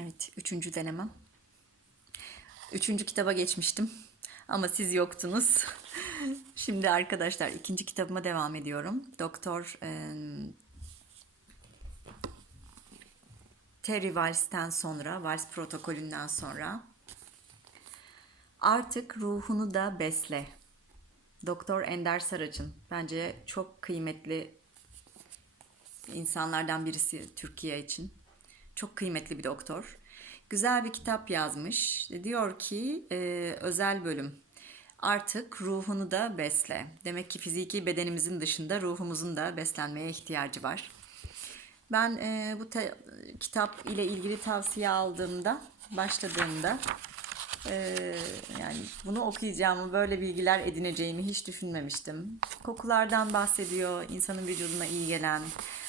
Evet, üçüncü denemem. Üçüncü kitaba geçmiştim ama siz yoktunuz. Şimdi arkadaşlar ikinci kitabıma devam ediyorum. Doktor Terry Wals'ten sonra, Wals protokolünden sonra artık ruhunu da besle. Doktor Ender Saraç'ın bence çok kıymetli insanlardan birisi Türkiye için. Çok kıymetli bir doktor. Güzel bir kitap yazmış. Diyor ki özel bölüm. Artık ruhunu da besle. Demek ki fiziki bedenimizin dışında ruhumuzun da beslenmeye ihtiyacı var. Ben kitap ile ilgili tavsiye başladığımda yani bunu okuyacağımı, böyle bilgiler edineceğimi hiç düşünmemiştim. Kokulardan bahsediyor, insanın vücuduna iyi gelen,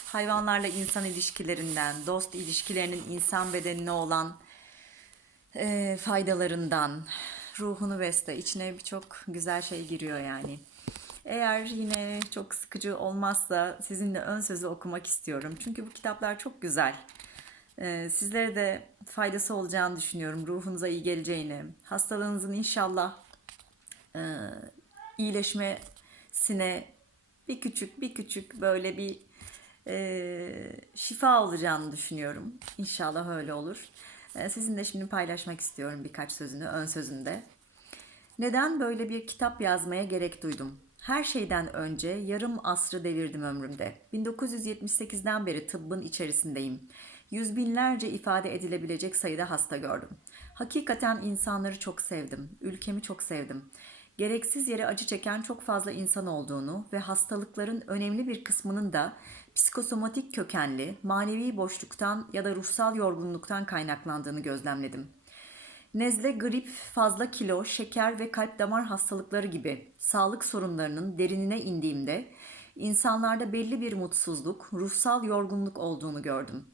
hayvanlarla insan ilişkilerinden, dost ilişkilerinin insan bedenine olan faydalarından, ruhunu besle. İçine birçok güzel şey giriyor yani. Eğer yine çok sıkıcı olmazsa sizinle ön sözü okumak istiyorum. Çünkü bu kitaplar çok güzel. Sizlere de faydası olacağını düşünüyorum. Ruhunuza iyi geleceğini. Hastalığınızın inşallah iyileşmesine bir küçük böyle bir şifa olacağını düşünüyorum. İnşallah öyle olur. Sizinle şimdi paylaşmak istiyorum birkaç sözünü, ön sözünde. Neden böyle bir kitap yazmaya gerek duydum? Her şeyden önce yarım asrı devirdim ömrümde. 1978'den beri tıbbın içerisindeyim. Yüz binlerce ifade edilebilecek sayıda hasta gördüm. Hakikaten insanları çok sevdim. Ülkemi çok sevdim. Gereksiz yere acı çeken çok fazla insan olduğunu ve hastalıkların önemli bir kısmının da psikosomatik kökenli, manevi boşluktan ya da ruhsal yorgunluktan kaynaklandığını gözlemledim. Nezle, grip, fazla kilo, şeker ve kalp damar hastalıkları gibi sağlık sorunlarının derinine indiğimde insanlarda belli bir mutsuzluk, ruhsal yorgunluk olduğunu gördüm.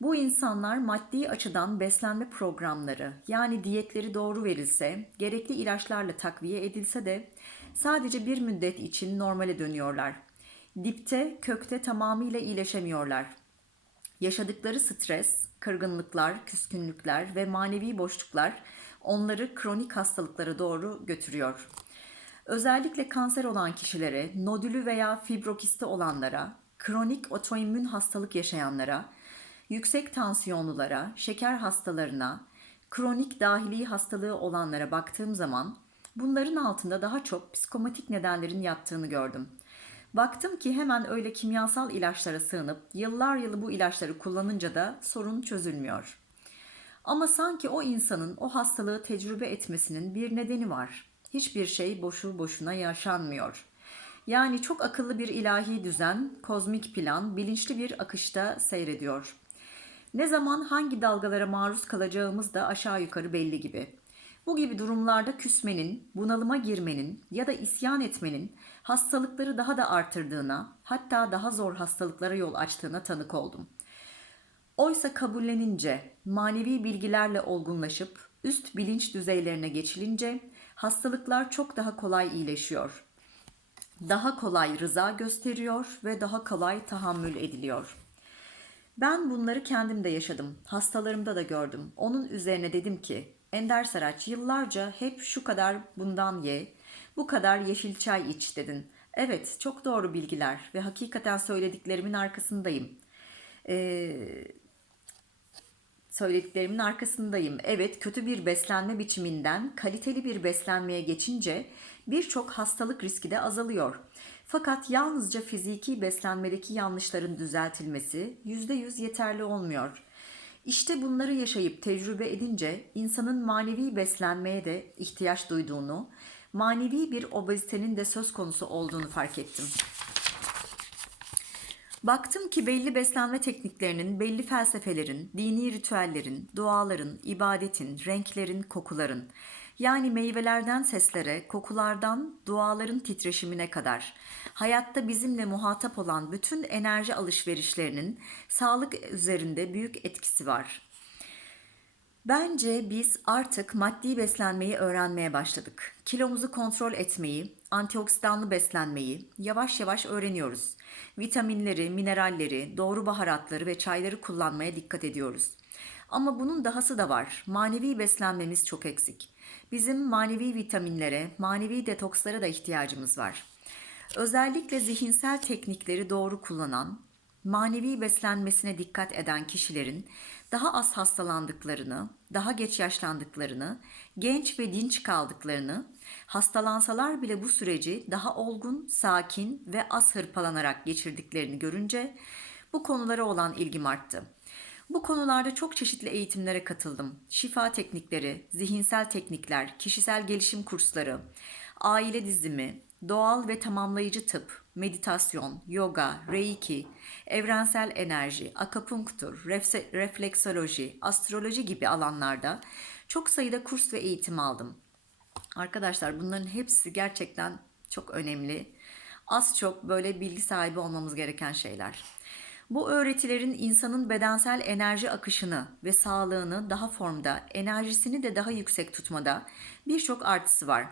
Bu insanlar maddi açıdan beslenme programları yani diyetleri doğru verilse, gerekli ilaçlarla takviye edilse de sadece bir müddet için normale dönüyorlar. Dipte, kökte tamamıyla iyileşemiyorlar. Yaşadıkları stres, kırgınlıklar, küskünlükler ve manevi boşluklar onları kronik hastalıklara doğru götürüyor. Özellikle kanser olan kişilere, nodülü veya fibrokisti olanlara, kronik otoimmün hastalık yaşayanlara, yüksek tansiyonlulara, şeker hastalarına, kronik dahili hastalığı olanlara baktığım zaman bunların altında daha çok psikomatik nedenlerin yattığını gördüm. Baktım ki hemen öyle kimyasal ilaçlara sığınıp yıllar yılı bu ilaçları kullanınca da sorun çözülmüyor. Ama sanki o insanın o hastalığı tecrübe etmesinin bir nedeni var. Hiçbir şey boşu boşuna yaşanmıyor. Yani çok akıllı bir ilahi düzen, kozmik plan, bilinçli bir akışta seyrediyor. Ne zaman hangi dalgalara maruz kalacağımız da aşağı yukarı belli gibi. Bu gibi durumlarda küsmenin, bunalıma girmenin ya da isyan etmenin hastalıkları daha da artırdığına, hatta daha zor hastalıklara yol açtığına tanık oldum. Oysa kabullenince, manevi bilgilerle olgunlaşıp üst bilinç düzeylerine geçilince hastalıklar çok daha kolay iyileşiyor. Daha kolay rıza gösteriyor ve daha kolay tahammül ediliyor. Ben bunları kendim de yaşadım. Hastalarımda da gördüm. Onun üzerine dedim ki, Ender Saraç yıllarca hep şu kadar bundan ye, bu kadar yeşil çay iç dedin. Evet, çok doğru bilgiler ve hakikaten söylediklerimin arkasındayım. Ee, Söylediklerimin arkasındayım. Evet, kötü bir beslenme biçiminden kaliteli bir beslenmeye geçince birçok hastalık riski de azalıyor. Fakat yalnızca fiziki beslenmedeki yanlışların düzeltilmesi %100 yeterli olmuyor. İşte bunları yaşayıp tecrübe edince insanın manevi beslenmeye de ihtiyaç duyduğunu, manevi bir obezitenin de söz konusu olduğunu fark ettim. Baktım ki belli beslenme tekniklerinin, belli felsefelerin, dini ritüellerin, duaların, ibadetin, renklerin, kokuların, yani meyvelerden seslere, kokulardan duaların titreşimine kadar, hayatta bizimle muhatap olan bütün enerji alışverişlerinin sağlık üzerinde büyük etkisi var. Bence biz artık maddi beslenmeyi öğrenmeye başladık. Kilomuzu kontrol etmeyi, antioksidanlı beslenmeyi yavaş yavaş öğreniyoruz. Vitaminleri, mineralleri, doğru baharatları ve çayları kullanmaya dikkat ediyoruz. Ama bunun dahası da var. Manevi beslenmemiz çok eksik. Bizim manevi vitaminlere, manevi detokslara da ihtiyacımız var. Özellikle zihinsel teknikleri doğru kullanan, manevi beslenmesine dikkat eden kişilerin daha az hastalandıklarını, daha geç yaşlandıklarını, genç ve dinç kaldıklarını, hastalansalar bile bu süreci daha olgun, sakin ve az hırpalanarak geçirdiklerini görünce bu konulara olan ilgim arttı. Bu konularda çok çeşitli eğitimlere katıldım. Şifa teknikleri, zihinsel teknikler, kişisel gelişim kursları, aile dizimi, doğal ve tamamlayıcı tıp, meditasyon, yoga, reiki, evrensel enerji, akupunktur, refleksoloji, astroloji gibi alanlarda çok sayıda kurs ve eğitim aldım. Arkadaşlar bunların hepsi gerçekten çok önemli. Az çok böyle bilgi sahibi olmamız gereken şeyler. Bu öğretilerin insanın bedensel enerji akışını ve sağlığını daha formda, enerjisini de daha yüksek tutmada birçok artısı var.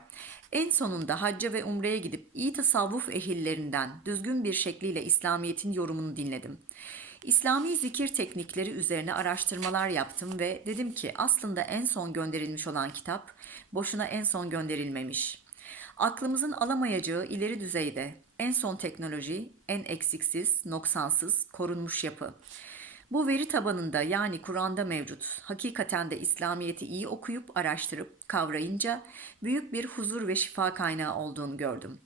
En sonunda hacca ve umreye gidip iyi tasavvuf ehillerinden düzgün bir şekliyle İslamiyet'in yorumunu dinledim. İslami zikir teknikleri üzerine araştırmalar yaptım ve dedim ki aslında en son gönderilmiş olan kitap boşuna en son gönderilmemiş. Aklımızın alamayacağı ileri düzeyde en son teknoloji, en eksiksiz, noksansız, korunmuş yapı. Bu veri tabanında yani Kur'an'da mevcut. Hakikaten de İslamiyet'i iyi okuyup araştırıp kavrayınca büyük bir huzur ve şifa kaynağı olduğunu gördüm.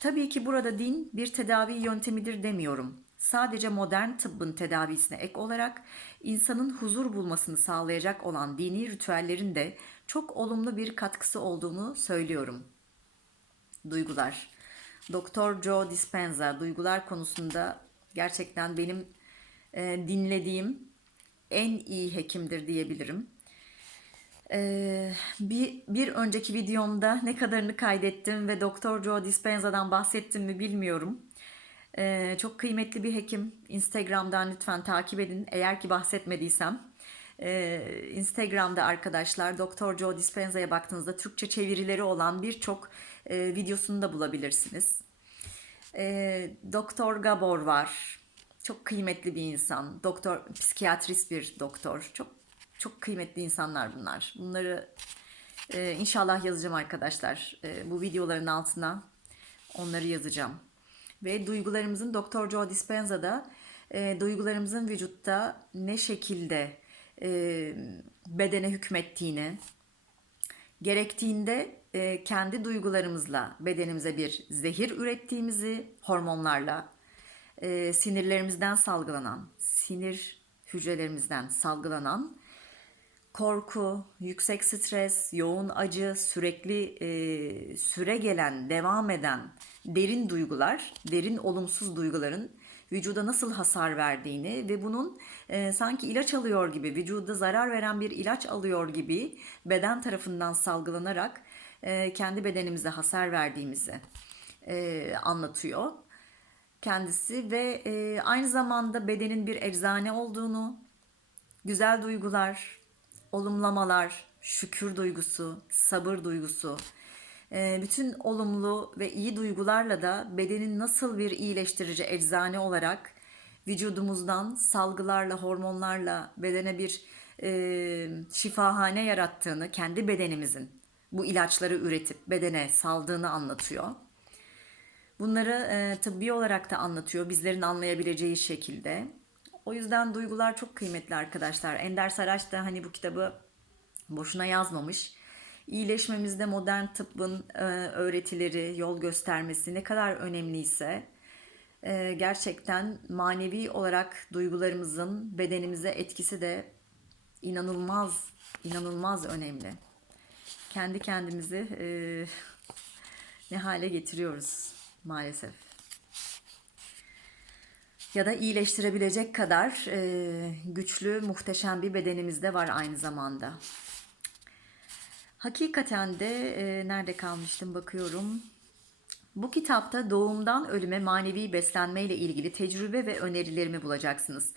Tabii ki burada din bir tedavi yöntemidir demiyorum. Sadece modern tıbbın tedavisine ek olarak insanın huzur bulmasını sağlayacak olan dini ritüellerin de çok olumlu bir katkısı olduğunu söylüyorum. Duygular. Doktor Joe Dispenza duygular konusunda gerçekten benim dinlediğim en iyi hekimdir diyebilirim. Bir önceki videomda ne kadarını kaydettim ve Doktor Joe Dispenza'dan bahsettim mi bilmiyorum. Çok kıymetli bir hekim. Instagram'dan lütfen takip edin eğer ki bahsetmediysem. Instagram'da arkadaşlar Doktor Joe Dispenza'ya baktığınızda Türkçe çevirileri olan birçok videosunu da bulabilirsiniz. Doktor Gabor var. Çok kıymetli bir insan. Doktor, psikiyatrist bir doktor. Çok kıymetli insanlar bunlar. Bunları inşallah yazacağım arkadaşlar. Bu videoların altına onları yazacağım. Ve duygularımızın Doktor Joe Dispenza'da duygularımızın vücutta ne şekilde bedene hükmettiğini, gerektiğinde kendi duygularımızla bedenimize bir zehir ürettiğimizi, hormonlarla, sinirlerimizden salgılanan, sinir hücrelerimizden salgılanan korku, yüksek stres, yoğun acı, sürekli süre gelen, devam eden derin duygular, derin olumsuz duyguların vücuda nasıl hasar verdiğini ve bunun sanki ilaç alıyor gibi, vücuda zarar veren bir ilaç alıyor gibi beden tarafından salgılanarak kendi bedenimize hasar verdiğimizi anlatıyor kendisi ve aynı zamanda bedenin bir eczane olduğunu, güzel duygular, olumlamalar, şükür duygusu, sabır duygusu, bütün olumlu ve iyi duygularla da bedenin nasıl bir iyileştirici eczane olarak vücudumuzdan salgılarla, hormonlarla bedene bir şifahane yarattığını, kendi bedenimizin bu ilaçları üretip bedene saldığını anlatıyor. Bunları tıbbi olarak da anlatıyor bizlerin anlayabileceği şekilde. O yüzden duygular çok kıymetli arkadaşlar. Ender Saraç da hani bu kitabı boşuna yazmamış. İyileşmemizde modern tıbbın öğretileri, yol göstermesi ne kadar önemliyse gerçekten manevi olarak duygularımızın bedenimize etkisi de inanılmaz, inanılmaz önemli. Kendi kendimizi ne hale getiriyoruz maalesef. Ya da iyileştirebilecek kadar güçlü, muhteşem bir bedenimiz de var aynı zamanda. Hakikaten de nerede kalmıştım bakıyorum. Bu kitapta doğumdan ölüme manevi beslenme ile ilgili tecrübe ve önerilerimi bulacaksınız.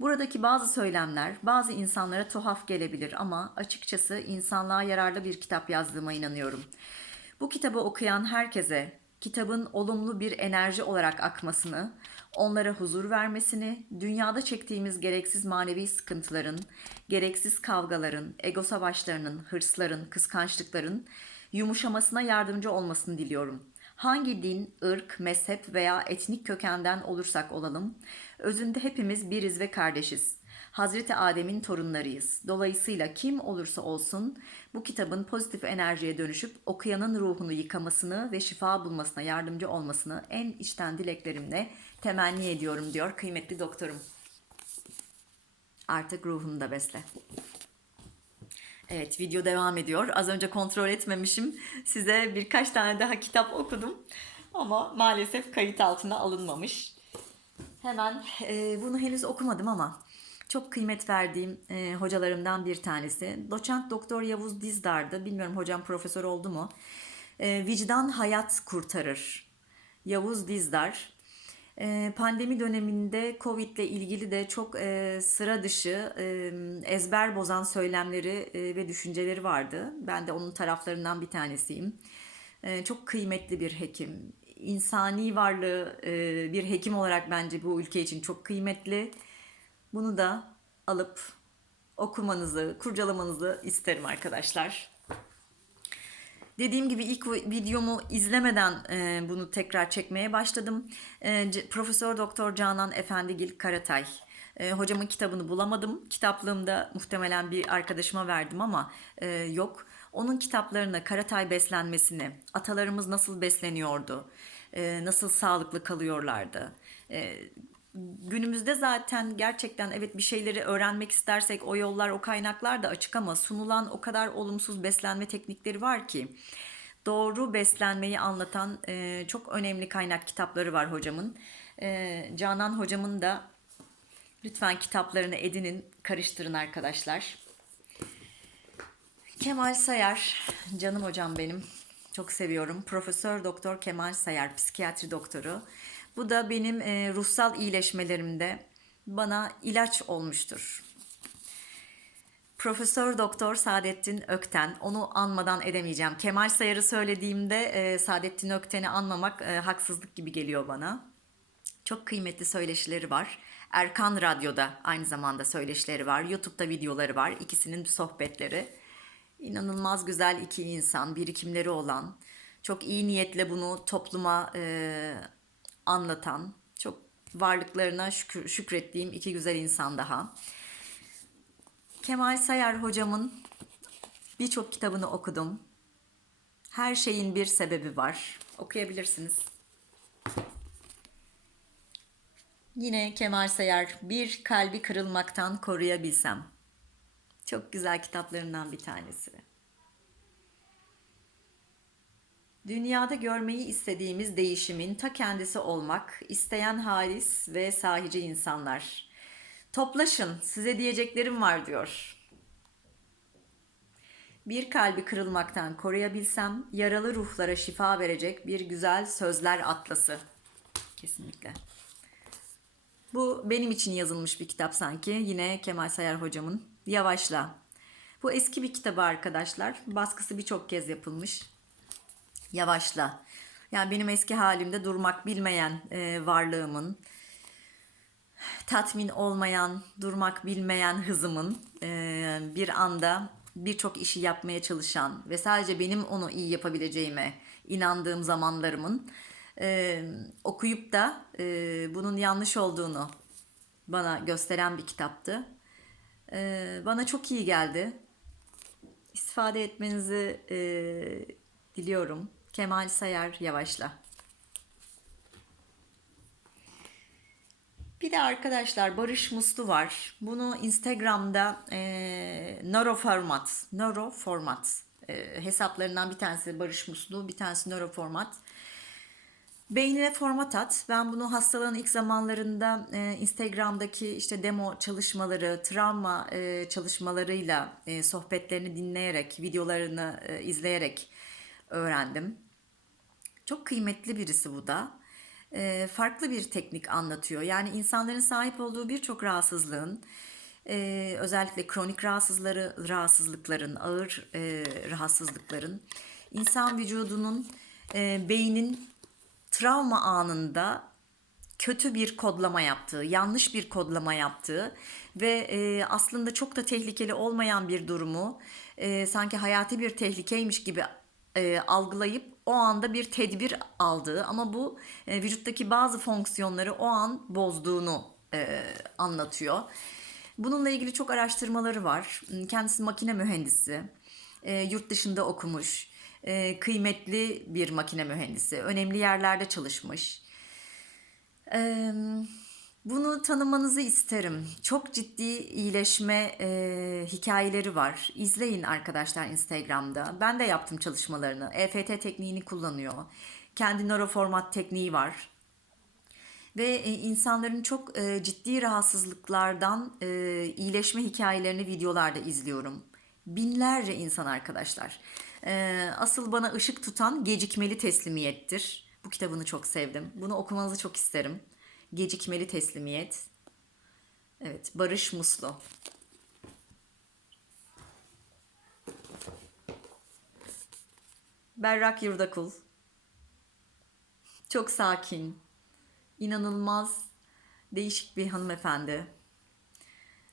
Buradaki bazı söylemler bazı insanlara tuhaf gelebilir ama açıkçası insanlığa yararlı bir kitap yazdığıma inanıyorum. Bu kitabı okuyan herkese kitabın olumlu bir enerji olarak akmasını, onlara huzur vermesini, dünyada çektiğimiz gereksiz manevi sıkıntıların, gereksiz kavgaların, ego savaşlarının, hırsların, kıskançlıkların yumuşamasına yardımcı olmasını diliyorum. Hangi din, ırk, mezhep veya etnik kökenden olursak olalım, özünde hepimiz biriz ve kardeşiz. Hazreti Adem'in torunlarıyız. Dolayısıyla kim olursa olsun bu kitabın pozitif enerjiye dönüşüp okuyanın ruhunu yıkamasını ve şifa bulmasına yardımcı olmasını en içten dileklerimle temenni ediyorum diyor kıymetli doktorum. Artık ruhunu da besle. Evet, video devam ediyor. Az önce kontrol etmemişim. Size birkaç tane daha kitap okudum. Ama maalesef kayıt altına alınmamış. Hemen bunu henüz okumadım ama çok kıymet verdiğim hocalarımdan bir tanesi. Doçent Doktor Yavuz Dizdar'dı. Bilmiyorum hocam profesör oldu mu? Vicdan hayat kurtarır. Yavuz Dizdar. Pandemi döneminde Covid ile ilgili de çok sıra dışı ezber bozan söylemleri ve düşünceleri vardı. Ben de onun taraflarından bir tanesiyim. Çok kıymetli bir hekim. İnsani varlığı bir hekim olarak bence bu ülke için çok kıymetli. Bunu da alıp okumanızı, kurcalamanızı isterim arkadaşlar. Dediğim gibi ilk videomu izlemeden bunu tekrar çekmeye başladım. Profesör Doktor Canan Efendigil Karatay. Hocamın kitabını bulamadım. Kitaplığımda muhtemelen bir arkadaşıma verdim ama yok. Onun kitaplarına Karatay beslenmesini, atalarımız nasıl besleniyordu, nasıl sağlıklı kalıyorlardı. Günümüzde zaten gerçekten evet bir şeyleri öğrenmek istersek o yollar, o kaynaklar da açık ama sunulan o kadar olumsuz beslenme teknikleri var ki doğru beslenmeyi anlatan çok önemli kaynak kitapları var hocamın. Canan hocamın da lütfen kitaplarını edinin, karıştırın arkadaşlar. Kemal Sayar, canım hocam benim. Çok seviyorum. Profesör Doktor Kemal Sayar, psikiyatri doktoru. Bu da benim ruhsal iyileşmelerimde bana ilaç olmuştur. Profesör Doktor Saadettin Ökten, onu anmadan edemeyeceğim. Kemal Sayar'ı söylediğimde Saadettin Ökten'i anmamak haksızlık gibi geliyor bana. Çok kıymetli söyleşileri var. Erkan Radyo'da aynı zamanda söyleşileri var. YouTube'da videoları var. İkisinin sohbetleri. İnanılmaz güzel iki insan, birikimleri olan, çok iyi niyetle bunu topluma anlatan, çok varlıklarına şükrettiğim iki güzel insan daha. Kemal Sayar hocamın birçok kitabını okudum. Her şeyin bir sebebi var. Okuyabilirsiniz. Yine Kemal Sayar, bir kalbi kırılmaktan koruyabilsem. Çok güzel kitaplarından bir tanesi. Dünyada görmeyi istediğimiz değişimin ta kendisi olmak, isteyen halis ve sahici insanlar. Toplaşın, size diyeceklerim var diyor. Bir kalbi kırılmaktan koruyabilsem, yaralı ruhlara şifa verecek bir güzel sözler atlası. Kesinlikle. Bu benim için yazılmış bir kitap sanki. Yine Kemal Sayar hocamın. Yavaşla. Bu eski bir kitabı arkadaşlar. Baskısı birçok kez yapılmış. Yavaşla. Yani benim eski halimde durmak bilmeyen varlığımın, tatmin olmayan, durmak bilmeyen hızımın bir anda birçok işi yapmaya çalışan ve sadece benim onu iyi yapabileceğime inandığım zamanlarımın okuyup da bunun yanlış olduğunu bana gösteren bir kitaptı. Bana çok iyi geldi. İstifade etmenizi diliyorum. Kemal Sayar Yavaşla. Bir de arkadaşlar Barış Muslu var. Bunu Instagram'da Noroformat hesaplarından bir tanesi Barış Muslu, bir tanesi Noroformat. Beynine format at. Ben bunu hastalığın ilk zamanlarında Instagram'daki işte demo çalışmaları, travma çalışmalarıyla sohbetlerini dinleyerek, videolarını izleyerek öğrendim. Çok kıymetli birisi bu da. farklı bir teknik anlatıyor. Yani insanların sahip olduğu birçok rahatsızlığın, özellikle kronik rahatsızlıkların, ağır rahatsızlıkların, insan vücudunun, beynin travma anında kötü bir kodlama yaptığı, yanlış bir kodlama yaptığı ve aslında çok da tehlikeli olmayan bir durumu sanki hayati bir tehlikeymiş gibi algılayıp o anda bir tedbir aldığı ama bu vücuttaki bazı fonksiyonları o an bozduğunu anlatıyor. Bununla ilgili çok araştırmaları var. Kendisi makine mühendisi, yurt dışında okumuş, kıymetli bir makine mühendisi, önemli yerlerde çalışmış. Eee, Bunu tanımanızı isterim. Çok ciddi iyileşme hikayeleri var. İzleyin arkadaşlar Instagram'da. Ben de yaptım çalışmalarını. EFT tekniğini kullanıyor. Kendi nöroformat tekniği var. Ve insanların çok ciddi rahatsızlıklardan iyileşme hikayelerini videolarda izliyorum. Binlerce insan arkadaşlar. Asıl bana ışık tutan Gecikmeli Teslimiyettir. Bu kitabını çok sevdim. Bunu okumanızı çok isterim. Gecikmeli Teslimiyet. Evet, Barış Muslu. Berrak Yurdakul. Çok sakin, inanılmaz değişik bir hanımefendi.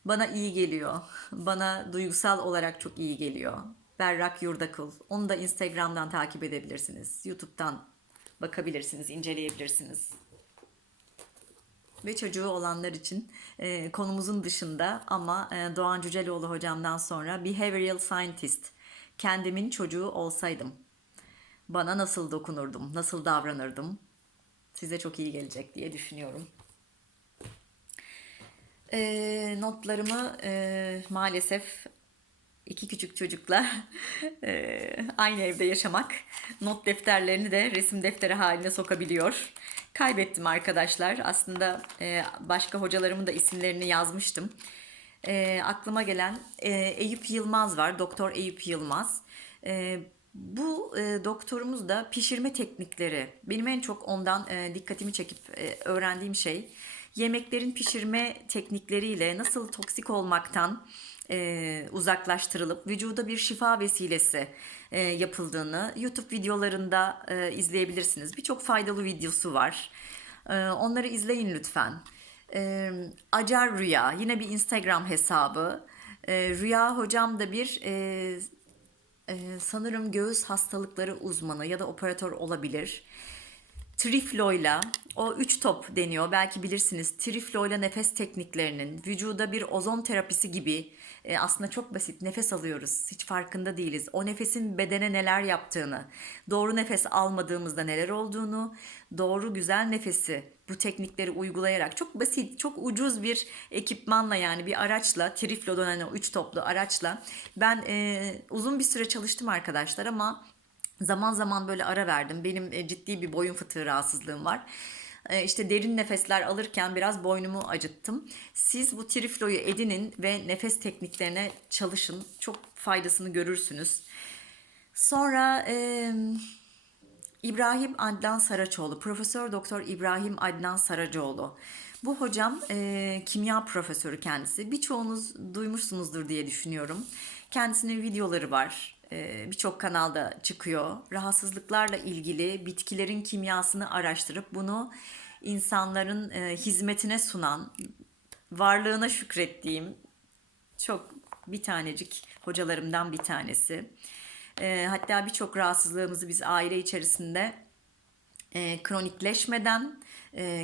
Bana iyi geliyor. Bana duygusal olarak çok iyi geliyor. Berrak Yurdakul. Onu da Instagram'dan takip edebilirsiniz. YouTube'dan bakabilirsiniz, inceleyebilirsiniz. Ve çocuğu olanlar için konumuzun dışında ama Doğan Cüceloğlu hocamdan sonra Behavioral Scientist. Kendimin çocuğu olsaydım. Bana nasıl dokunurdum, nasıl davranırdım? Size çok iyi gelecek diye düşünüyorum. Notlarımı maalesef iki küçük çocukla aynı evde yaşamak not defterlerini de resim defteri haline sokabiliyor. Kaybettim arkadaşlar. Aslında başka hocalarımın da isimlerini yazmıştım. Aklıma gelen Eyüp Yılmaz var. Doktor Eyüp Yılmaz. Bu doktorumuz da pişirme teknikleri. Benim en çok ondan dikkatimi çekip öğrendiğim şey yemeklerin pişirme teknikleriyle nasıl toksik olmaktan uzaklaştırılıp vücuda bir şifa vesilesi yapıldığını YouTube videolarında izleyebilirsiniz. Birçok faydalı videosu var. Onları izleyin lütfen. Acar Rüya yine bir Instagram hesabı. Rüya hocam da bir sanırım göğüs hastalıkları uzmanı ya da operatör olabilir. Triflo'yla o üç top deniyor belki bilirsiniz. Triflo'yla nefes tekniklerinin vücuda bir ozon terapisi gibi aslında çok basit nefes alıyoruz. Hiç farkında değiliz. O nefesin bedene neler yaptığını, doğru nefes almadığımızda neler olduğunu, doğru güzel nefesi bu teknikleri uygulayarak çok basit, çok ucuz bir ekipmanla yani bir araçla, Triflo denen o üç toplu araçla ben uzun bir süre çalıştım arkadaşlar ama zaman zaman böyle ara verdim. Benim ciddi bir boyun fıtığı rahatsızlığım var. İşte derin nefesler alırken biraz boynumu acıttım. Siz bu Triflo'yu edinin ve nefes tekniklerine çalışın. Çok faydasını görürsünüz. Sonra İbrahim Adnan Saraçoğlu, Profesör Doktor İbrahim Adnan Saracoğlu. Bu hocam kimya profesörü kendisi. Birçoğunuz duymuşsunuzdur diye düşünüyorum. Kendisinin videoları var. Birçok kanalda çıkıyor. Rahatsızlıklarla ilgili bitkilerin kimyasını araştırıp bunu insanların hizmetine sunan, varlığına şükrettiğim çok bir tanecik hocalarımdan bir tanesi. Hatta birçok rahatsızlığımızı biz aile içerisinde kronikleşmeden,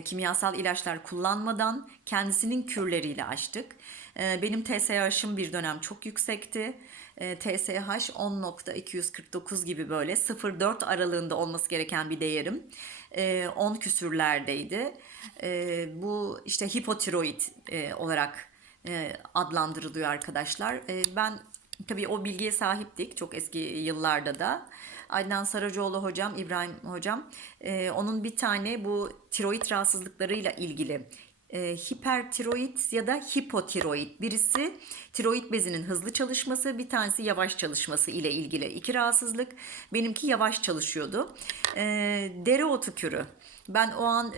kimyasal ilaçlar kullanmadan kendisinin kürleriyle aştık. Benim TSH'ım bir dönem çok yüksekti. TSH 10.249 gibi böyle 0.4 aralığında olması gereken bir değerim. 10 küsürlerdeydi. Bu işte hipotiroid olarak adlandırılıyor arkadaşlar. Ben tabii o bilgiye sahiptik çok eski yıllarda da. Adnan Saracoğlu hocam, İbrahim hocam, onun bir tane bu tiroid rahatsızlıklarıyla ilgili hipertiroid ya da hipotiroid. Birisi tiroid bezinin hızlı çalışması, bir tanesi yavaş çalışması ile ilgili iki rahatsızlık. Benimki yavaş çalışıyordu. Dereotu kürü. Ben o an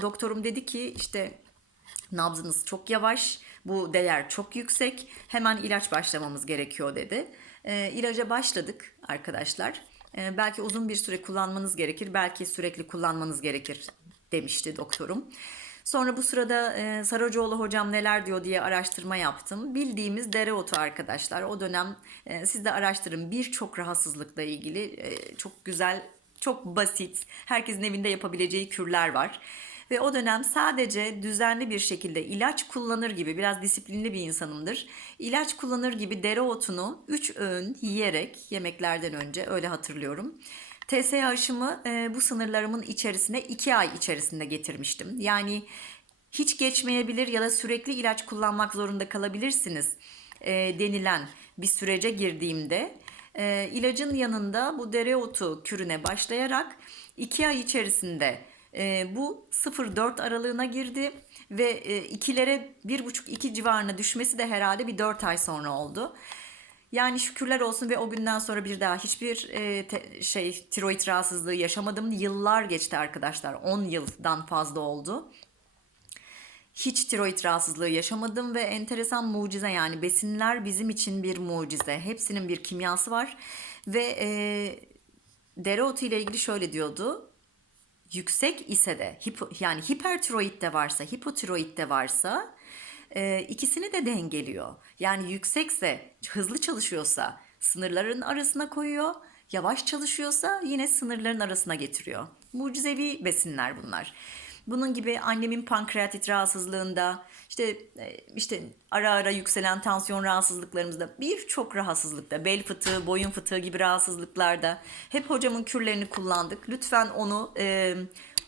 doktorum dedi ki işte nabzınız çok yavaş, bu değer çok yüksek, hemen ilaç başlamamız gerekiyor dedi. İlaca başladık arkadaşlar. Belki uzun bir süre kullanmanız gerekir, belki sürekli kullanmanız gerekir demişti doktorum. Sonra bu sırada Saracoğlu hocam neler diyor diye araştırma yaptım. Bildiğimiz dereotu arkadaşlar. O dönem siz de araştırın, birçok rahatsızlıkla ilgili çok güzel, çok basit, herkesin evinde yapabileceği kürler var. Ve o dönem sadece düzenli bir şekilde ilaç kullanır gibi, biraz disiplinli bir insanımdır. İlaç kullanır gibi dereotunu 3 öğün yiyerek, yemeklerden önce, öyle hatırlıyorum. TSH'ımı bu sınırlarımın içerisine 2 ay içerisinde getirmiştim. Yani hiç geçmeyebilir ya da sürekli ilaç kullanmak zorunda kalabilirsiniz denilen bir sürece girdiğimde ilacın yanında bu dereotu kürüne başlayarak 2 ay içerisinde bu 0-4 aralığına girdi ve ikilere 1,5-2 civarına düşmesi de herhalde bir 4 ay sonra oldu. Yani şükürler olsun ve o günden sonra bir daha hiçbir tiroid rahatsızlığı yaşamadım. Yıllar geçti arkadaşlar. 10 yıldan fazla oldu. Hiç tiroid rahatsızlığı yaşamadım ve enteresan, mucize, yani besinler bizim için bir mucize. Hepsinin bir kimyası var ve dereotu ile ilgili şöyle diyordu. Yüksek ise de yani hipertiroid de varsa, hipotiroid de varsa ikisini de dengeliyor. Yani yüksekse, hızlı çalışıyorsa sınırların arasına koyuyor. Yavaş çalışıyorsa yine sınırların arasına getiriyor. Mucizevi besinler bunlar. Bunun gibi annemin pankreatit rahatsızlığında, işte ara ara yükselen tansiyon rahatsızlıklarımızda, birçok rahatsızlıkta, bel fıtığı, boyun fıtığı gibi rahatsızlıklarda hep hocamın kürlerini kullandık. Lütfen onu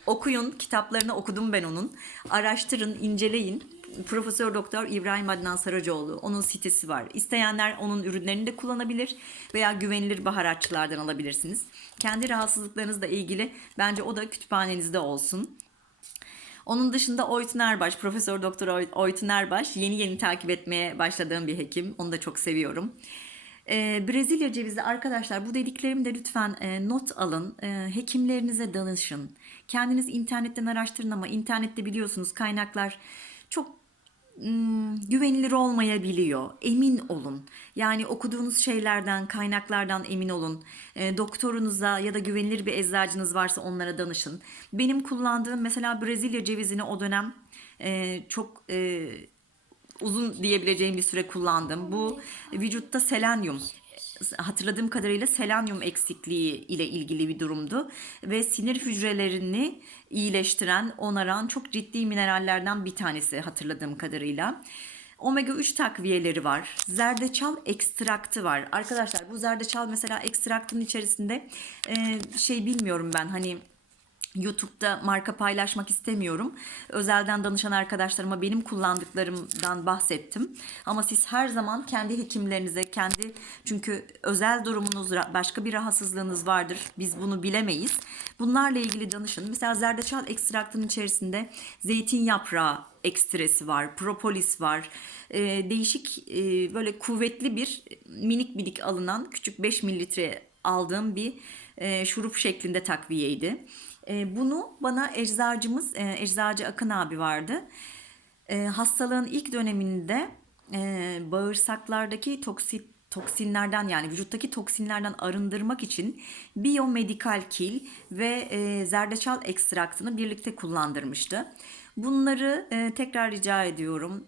okuyun, kitaplarını okudum ben onun. Araştırın, inceleyin. Profesör Doktor İbrahim Adnan Saracoğlu, onun sitesi var. İsteyenler onun ürünlerini de kullanabilir veya güvenilir baharatçılardan alabilirsiniz. Kendi rahatsızlıklarınızla ilgili bence o da kütüphanenizde olsun. Onun dışında Oytun Erbaş, Profesör Doktor Oytun Erbaş, yeni takip etmeye başladığım bir hekim. Onu da çok seviyorum. Brezilya cevizi arkadaşlar, bu dediklerimi de lütfen not alın. Hekimlerinize danışın. Kendiniz internetten araştırın ama internette biliyorsunuz kaynaklar çok güvenilir olmayabiliyor. Emin olun. Yani okuduğunuz şeylerden, kaynaklardan emin olun. Doktorunuza ya da güvenilir bir eczacınız varsa onlara danışın. Benim kullandığım mesela Brezilya cevizini o dönem çok uzun diyebileceğim bir süre kullandım. Bu vücutta selenyum, hatırladığım kadarıyla selenyum eksikliği ile ilgili bir durumdu ve sinir hücrelerini iyileştiren, onaran çok ciddi minerallerden bir tanesi hatırladığım kadarıyla. Omega 3 takviyeleri var. Zerdeçal ekstraktı var. Arkadaşlar bu zerdeçal mesela ekstraktın içerisinde bilmiyorum ben, hani YouTube'da marka paylaşmak istemiyorum. Özelden danışan arkadaşlarıma benim kullandıklarımdan bahsettim. Ama siz her zaman kendi hekimlerinize, çünkü özel durumunuz, başka bir rahatsızlığınız vardır. Biz bunu bilemeyiz. Bunlarla ilgili danışın. Mesela zerdeçal ekstraktının içerisinde zeytin yaprağı ekstresi var, propolis var. Değişik böyle kuvvetli bir minik minik alınan, küçük 5 mililitre aldığım bir şurup şeklinde takviyeydi. Bunu bana eczacı Akın abi vardı. Hastalığın ilk döneminde bağırsaklardaki toksinlerden, yani vücuttaki toksinlerden arındırmak için biyomedikal kil ve zerdeçal ekstraktını birlikte kullandırmıştı. Bunları tekrar rica ediyorum.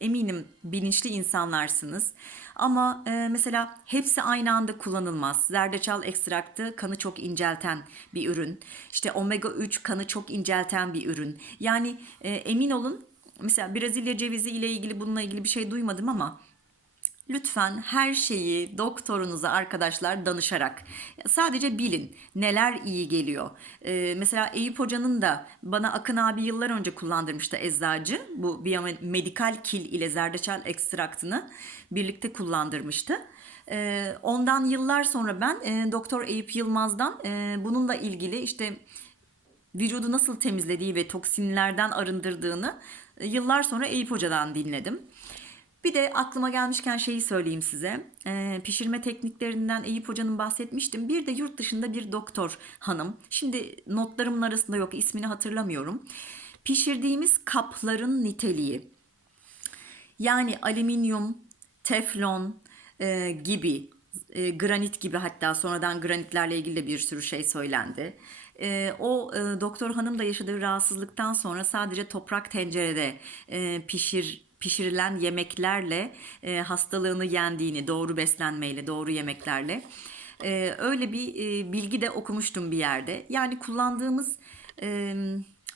Eminim bilinçli insanlarsınız. Ama mesela hepsi aynı anda kullanılmaz. Zerdeçal ekstraktı kanı çok incelten bir ürün. İşte omega 3 kanı çok incelten bir ürün. Yani emin olun, mesela Brezilya cevizi ile ilgili, bununla ilgili bir şey duymadım ama lütfen her şeyi doktorunuza arkadaşlar danışarak, sadece bilin neler iyi geliyor. Mesela Eyüp Hoca'nın da bana Akın abi yıllar önce kullandırmıştı eczacı. Bu biyomedikal kil ile zerdeçal ekstraktını birlikte kullandırmıştı. Ondan yıllar sonra ben Doktor Eyüp Yılmaz'dan bununla ilgili işte vücudu nasıl temizlediği ve toksinlerden arındırdığını yıllar sonra Eyüp Hoca'dan dinledim. Bir de aklıma gelmişken şeyi söyleyeyim size. Pişirme tekniklerinden Eyüp Hoca'nın bahsetmiştim. Bir de yurt dışında bir doktor hanım. Şimdi notlarımın arasında yok, ismini hatırlamıyorum. Pişirdiğimiz kapların niteliği. Yani alüminyum, teflon gibi, granit gibi, hatta sonradan granitlerle ilgili de bir sürü şey söylendi. Doktor hanım da yaşadığı rahatsızlıktan sonra sadece toprak tencerede pişirilen yemeklerle hastalığını yendiğini, doğru beslenmeyle, doğru yemeklerle. Öyle bir bilgi de okumuştum bir yerde. Yani kullandığımız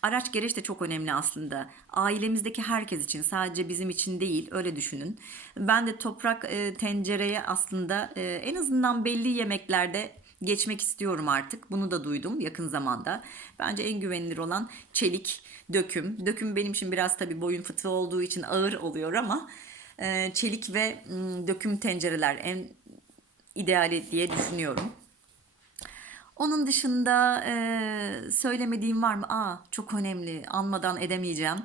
araç gereç de çok önemli aslında. Ailemizdeki herkes için, sadece bizim için değil, öyle düşünün. Ben de toprak tencereye aslında en azından belli yemeklerde geçmek istiyorum artık. Bunu da duydum yakın zamanda. Bence en güvenilir olan çelik, döküm. Döküm benim için biraz tabii boyun fıtığı olduğu için ağır oluyor ama çelik ve döküm tencereler en ideali diye düşünüyorum. Onun dışında söylemediğim var mı? Çok önemli. Anmadan edemeyeceğim.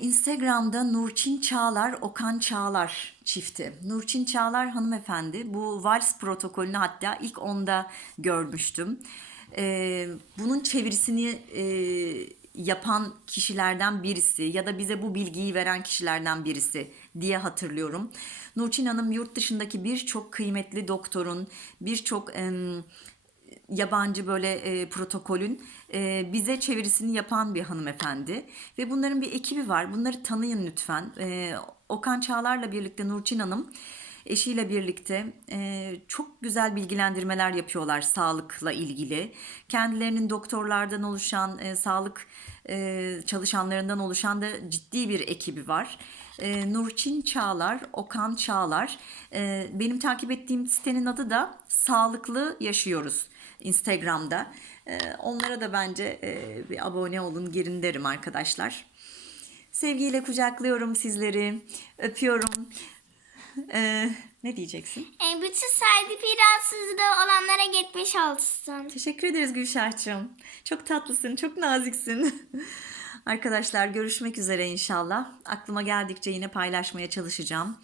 Instagram'da Nurçin Çağlar, Okan Çağlar çifti. Nurçin Çağlar hanımefendi bu vals protokolünü hatta ilk onda görmüştüm. Bunun çevirisini yapan kişilerden birisi ya da bize bu bilgiyi veren kişilerden birisi diye hatırlıyorum. Nurçin Hanım yurt dışındaki birçok kıymetli doktorun, birçok yabancı böyle protokolün bize çevirisini yapan bir hanımefendi ve bunların bir ekibi var. Bunları tanıyın lütfen. Okan Çağlar'la birlikte Nurçin Hanım eşiyle birlikte çok güzel bilgilendirmeler yapıyorlar sağlıkla ilgili. Kendilerinin doktorlardan oluşan, sağlık çalışanlarından oluşan da ciddi bir ekibi var. Nurçin Çağlar, Okan Çağlar. Benim takip ettiğim sitenin adı da Sağlıklı Yaşıyoruz Instagram'da. Onlara da bence bir abone olun, girin derim arkadaşlar. Sevgiyle kucaklıyorum sizleri. Öpüyorum. Ne diyeceksin? Bütün saydık rahatsızlığı olanlara geçmiş olsun. Teşekkür ederiz Gülşah'cığım. Çok tatlısın, çok naziksin. Arkadaşlar görüşmek üzere inşallah. Aklıma geldikçe yine paylaşmaya çalışacağım.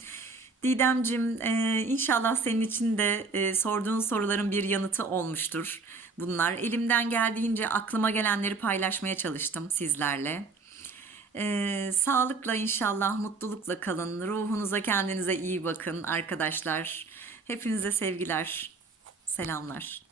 Didemcim, inşallah senin için de sorduğun soruların bir yanıtı olmuştur. Bunlar elimden geldiğince aklıma gelenleri paylaşmaya çalıştım sizlerle. Sağlıkla inşallah, mutlulukla kalın. Ruhunuza, kendinize iyi bakın arkadaşlar. Hepinize sevgiler, selamlar.